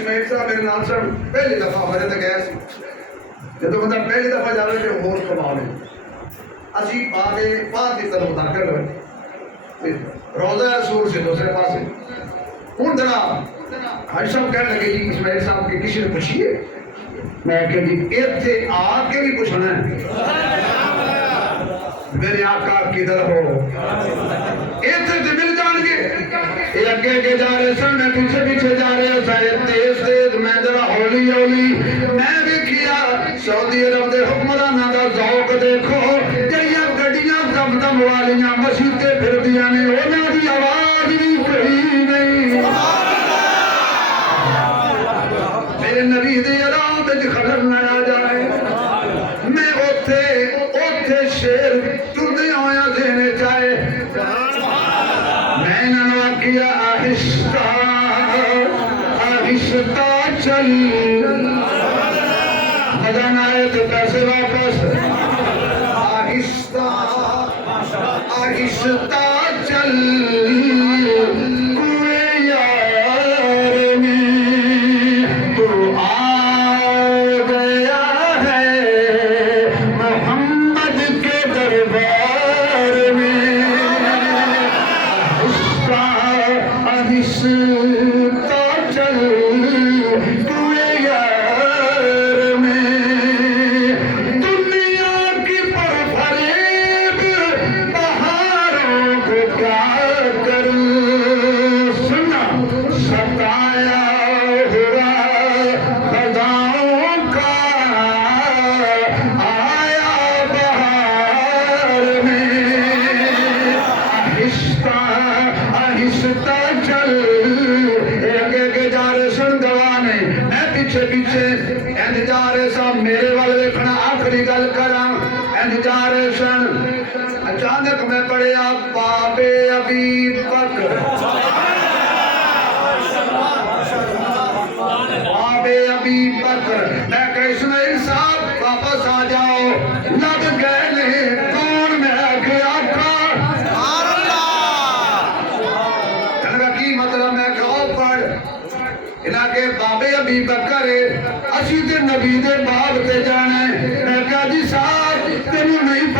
اسماعیل صاحب میرے نال سن پہلی دفعہ مجھے تو گیا سی جب بندہ پہلی دفعہ جاوے کہ اور کمال ہے اسی بابے پاک کی طرف داخل ہوئے روضہ رسول سے دوسرے پاس ہے ہوں جناب حاجی صاحب کہنے لگے جی اسماعیل صاحب کی کسی نے پوچھیے میں کہ جی اتنے آ کے بھی پوچھنا ہے میرے آقا کدھر ہو اتنے تو مل جان گے یہ اگے کے جا رہے سن میں پیچھے پیچھے جا رہے سن تیز تیز میں ذرا ہولی ہولی میں بھی کیا سعودی عرب دے حکمرانہ دا ذوق دیکھو جڑیاں گڈیاں دم دم والیاں مسیطے پھردیاں نے انہاں دی آواز بھی کوئی نہیں میرے نبی دی آرام وچ خلل نہ آ جائے میں اوتھے شیر ٹردے ہویا دینے چاہے میں نے کیا آہستہ آہستہ چل مزہ نہ آئے تو پیسے واپس آہستہ آہستہ چل کوئے یار میں تو آ گیا ہے محمد کے دربار میں آہستہ چل کوئے یار میں دنیا کی پرفریب بہاروں کو کیا کر سنا ستایا ہوا خزاؤں کا آیا بہار میں آہستہ آہستہ چل اگے کے جا رہے سن گوانے میں پیچھے پیچھے اند جا رہے سن میرے والے دیکھنا آخری گل کراں اند جا رہے سن اچانک میں پڑھیا باب ابی بکر باب ابی بکر میں کہ اسماعیل صاحب واپس آ جاؤ لگ گئے نہیں کون میں کہ آقا مطلب میں کہو پڑھ علاقے بابے ابی بکر اسی تے نبی دے باب تے جانے میں کہا جی صاحب تینوں نہیں